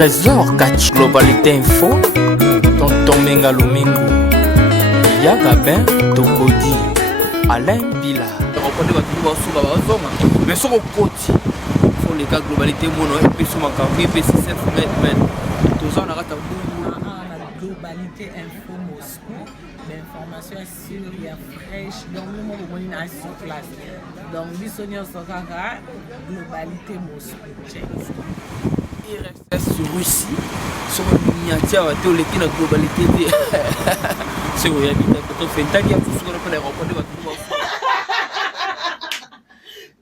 Trésor Catch Globalité Info, Tonton Menga Lumingo, Yaga Ben Tokodi, Alain Bila. Reconnaît va toujours sous la zone, mais sur le côté, pour les gars Globalité Mono, et puis sur ma café, et puis c'est cette fenêtre, tous en arrêtant. Globalité Info Moscou, l'information sur la fraîche, donc nous sommes sur place. Donc, Bissonio Sokaka, Globalité Moscou. RSS sur Russie, sur une miniature, tu les la globalité. C'est vrai, tu fais un tag, tu fais un rapport.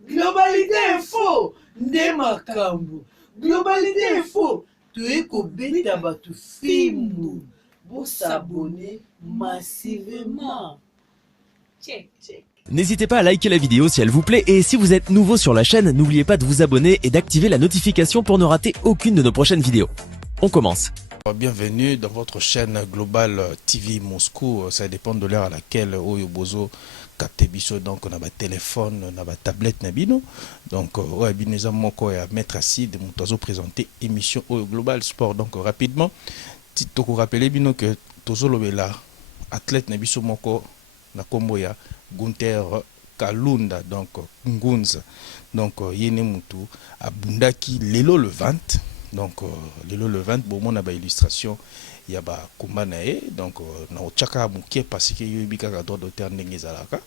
Globalité Info, Nemakambu. Globalité Info, tu es kobeta batu filmu. Pour s'abonner massivement. Check, check. N'hésitez pas à liker la vidéo si elle vous plaît et si vous êtes nouveau sur la chaîne, n'oubliez pas de vous abonner et d'activer la notification pour ne rater aucune de nos prochaines vidéos. On commence. Bienvenue dans votre chaîne Global TV Moscou. Ça dépend de l'heure à laquelle Oyobozo capte biso, donc on a un téléphone, on a une tablette nabino. Donc Oabineza Moko et à mettre assis de mon oiseau présenter émission Oyo Global Sport. Donc rapidement, tu vous rappelez bino que Tozo Lobela athlète nabiso Moko na kombo ya Gunther Kalunda, donc Ngunza, donc yene mutu abundaki lelo le 20, donc lelo le 20 bon on a ba illustration ya ba komba na e, donc na ochaka mukie parce que yobika ka droit d'auteur ndenge zalaka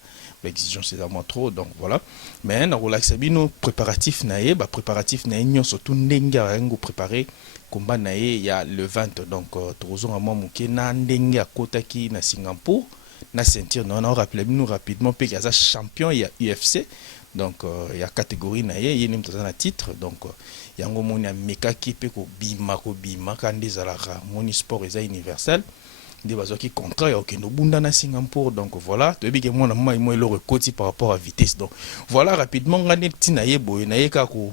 ba exigence c'est vraiment trop, donc voilà. Mais na relaxa bino préparatif na e, ba préparatif na nyo surtout ndenge ngo préparer komba na e ya le 20, donc tozonga mo mukie na ndenge akotaki na Singapour na ceinture. Non, on rappelle nous rapidement que y a champion, il y a UFC, donc il y a catégorie na ye nem tozana titre, donc il y a ngo moni ameka ki pe ko bima kandi zalaka moni sport eza universel de bazo ki contrat ya okendo bunda na Singapour, donc voilà to bige mona moi le recoti par rapport à vitesse. Donc voilà rapidement ngane tina ye boye na ye ka ko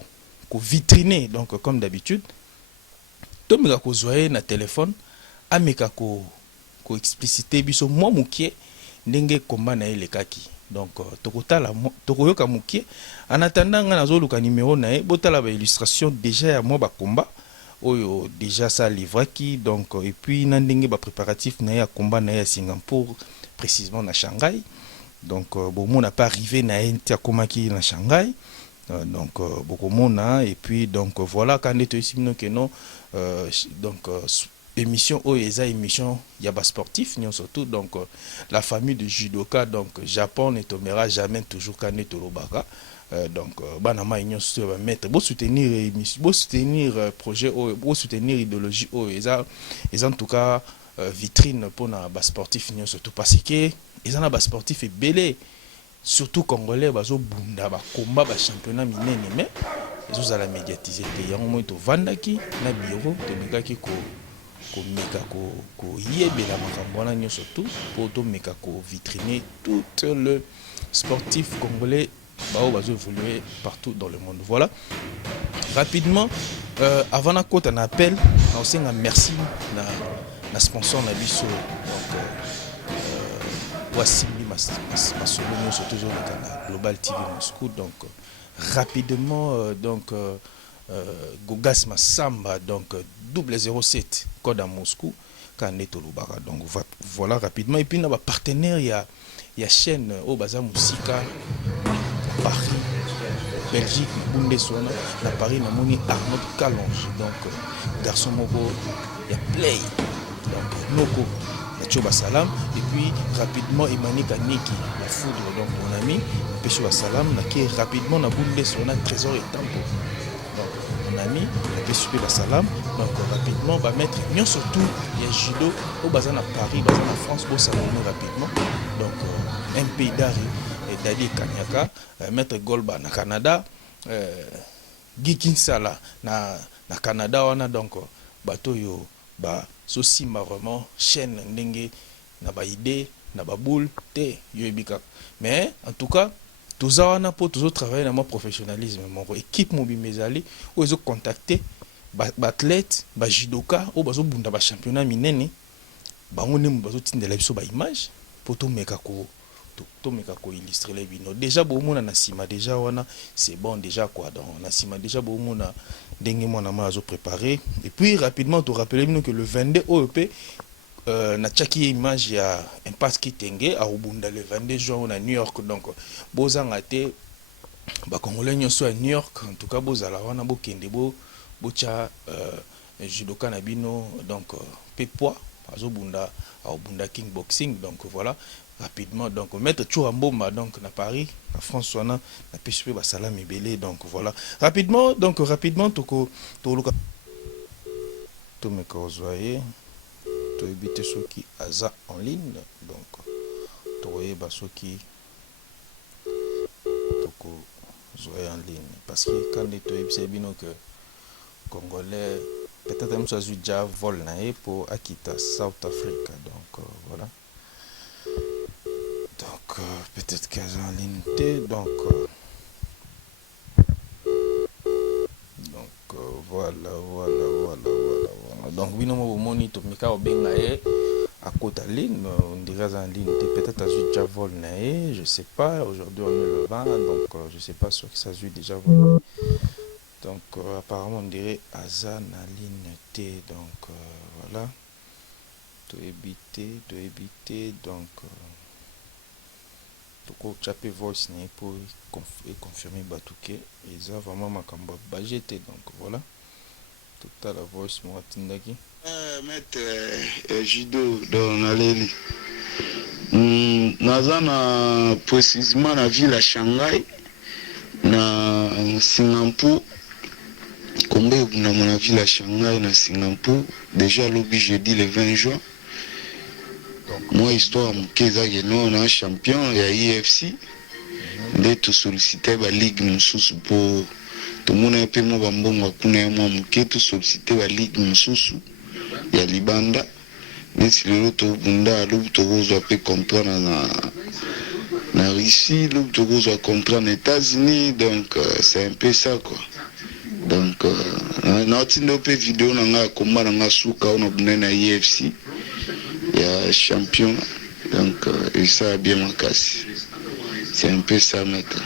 vitriner, donc comme d'habitude to meka ko zoyer na téléphone ameka ko expliciter biso moi mukie ndenge komba na ele kaki, donc tokotala tokoyoka mukie en attendant nga nazoluka numéro na e botala ba illustration déjà ya moi ba komba oyo déjà ça livraki, donc et puis na ndenge ba préparatif na ya komba na ya Singapour précisément na Shanghai, donc bon mon n'a pas arrivé na enta komaki na Shanghai, donc beaucoup mona et puis donc voilà quand est ici que non donc émission Oeza émission Yaba sportif ni surtout, donc la famille de judoka, donc Japon ne tombera jamais toujours kané tolobaka, donc banama union sur mettre beau soutenir projet beau soutenir idéologie Oeza et en tout cas vitrine pour na bas sportif ni surtout parce que ils en a bas sportif et belé surtout congolais bazo bunda ba combat ba championnat minene mais ils ont la médiatiser te yango mo to vandaki na bureau to mekaki ko meka ko yebela makambo na nyo surtout pour to meka ko vitriner tout le sportif congolais bao bazo évoluer partout dans le monde. Voilà rapidement avant na kota na appel na osenga merci na sponsor na biso, donc wasimbi masolo nyo surtout na Global TV Moscou, donc rapidement donc Gogas Massamba, donc 007 code à Moscou quand Lubara, donc voilà rapidement. Et puis on a partenaire, il y a chaîne au Baza Musica Paris Belgique Bundeswana na Paris na moni Arnaud Calonge, donc garçon moko il y a Play, donc Noko Choba Salam, et puis rapidement Emmanuel Kaniki la foudre, donc mon ami Choba Salam na qui rapidement na Bundeswana Trésor et Tempo, donc mon ami a super la salam, donc rapidement va mettre bien surtout il y a judo au bazar à Paris, bazar en France pour s'abonner rapidement, donc un pays d'Ari et Dali Kanyaka mettre Golba na Canada, Gikinsala na Canada on a donc bateau yo ba sosimba vraiment chaîne ndenge na ba idée na ba boule te yo ebika, mais en tout cas tous on pour toujours travailler dans mon professionnalisme, mon équipe mobile mesali ou ils ont contacté athlète ba judoka ou bazo bunda ba championnat minene ba on ne bazo tindela biso ba image pour tout meka ko to meka ko illustrer les bino déjà bomona na sima déjà wana c'est bon déjà quoi donc na sima déjà bomona ndenge mona ma zo préparer et puis rapidement to rappeler bino que le 22 OEP na tchaki image ya Impact Kitenge a Rubunda le 22 juin na New York donc bozanga te ba congolais nyonso à New York en tout cas bozala wana bokende bocha judoka na bino donc pepoa azobunda a Rubunda King Boxing donc voilà rapidement donc maître Chouambomba donc na Paris na France wana na PSP ba salam ebele donc voilà rapidement toko luka to me kozwaye to éviter ceux qui aza en ligne donc to ba ceux qui toko zoyer en ligne parce que quand les to ebise bino que congolais peut-être même ça déjà vol na pour Akita South Africa donc voilà. Donc, peut-être qu'elles ont en ligne. Donc, voilà. Donc, oui, nous avons tout Mika Obenga à côté de ligne. On dirait en ligne. Peut-être à déjà vol naé. Je sais pas. Aujourd'hui, on est le 20. Donc, je sais pas sur qui ça joue déjà vol. Donc, apparemment, on dirait Azan en ligne T. Donc, voilà. Tout éviter. Donc, toko chaper voice ne pour confirmer batuke et ça vraiment makamba budget donc voilà total la voice moi tindaki maître judo dans Naleli nazana précisément la ville à Shanghai na Singapour combien na la ville à Shanghai na Singapour déjà lobby jeudi le 20 juin. Moi, histoire, on a un champion, il y a IFC. D'être sollicité la Ligue Moussous pour tout le monde a peu moi bambonga kuna moi mketo sollicité la Ligue Moussous. Il y a Libanda. Mais si l'autre bunda l'autre rose doit comprendre na Russie, l'autre rose doit comprendre aux États-Unis, donc c'est un peu ça quoi. Donc notre vidéo n'a combat n'a souka on a besoin na IFC. Il y a champion, donc il ça bien ma casse. C'est un peu ça maintenant.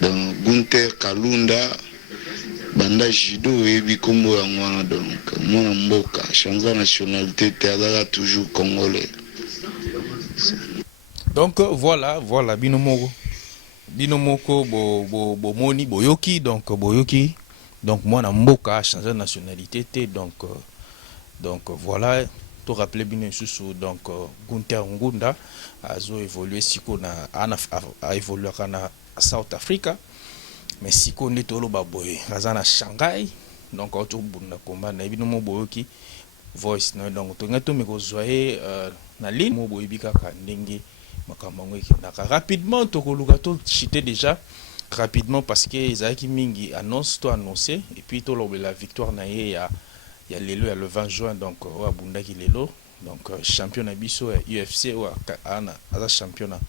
Donc Gunther Kalunda, Banda Jido et Bikombo Angwana donc mon mboka, changement nationalité, théâtre toujours congolais. Donc voilà binomoko bo moni boyoki donc moi na mboka changer nationalité donc voilà. To rappeler bien sous donc Gunther Ngunda a évolué siko a évolué na South Africa mais siko ne tolo baboy razana Shanghai donc auto bunda combat na bino mo boyoki voice no donc to ngato me ko zoyer na ligne mo boyibika ka ndenge makamba ngweki naka rapidement to ko luka to chiter déjà rapidement parce que Isaac Mingi annonce to annoncer et puis to la victoire na il y a l'élo, il y a le 20 juin, donc au Abunda qui l'élo, donc champion Abisso UFC ou à champion na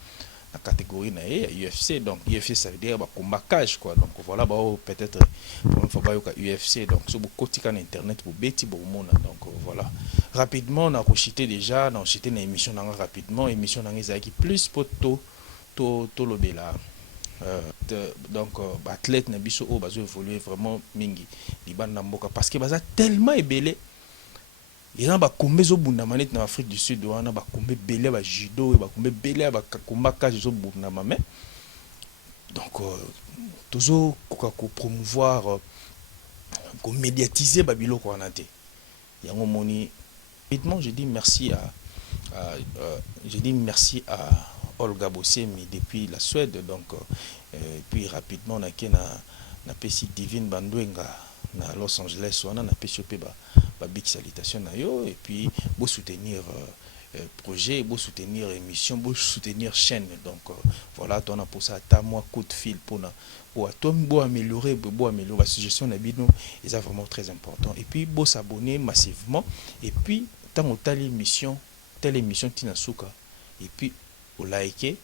catégorie na UFC, donc UFC ça veut dire combat cage quoi, donc voilà peut-être première fois ba UFC, donc sur beaucoup de canaux internet pour beti pour monde, donc voilà rapidement on a rechuté déjà, on a rechuté une émission rapidement, émission qui plus pour to lobela. Donc athlète na biso o bazo évoluer vraiment mingi libanda mboka parce que baza tellement ébélé ils ont ba kombe zo bunda manette na Afrique du Sud wana ba kombe belé ba judo ba kombe belé ba combat ka zo bunda mais donc toujours ko promouvoir ko médiatiser ba biloko wana te yango moni rapidement je dis merci à Olga Bossemi depuis la Suède donc puis rapidement on a na pesi Divine Bandwenga na Los Angeles on a pesi ba big salutation na yo et puis beau soutenir projet, beau soutenir émission, beau soutenir chaîne donc voilà on a pour ça à moi coup de fil pour améliorer la suggestion na bino c'est vraiment très important et puis beau s'abonner massivement et puis tant telle émission Tina Souka et puis au liker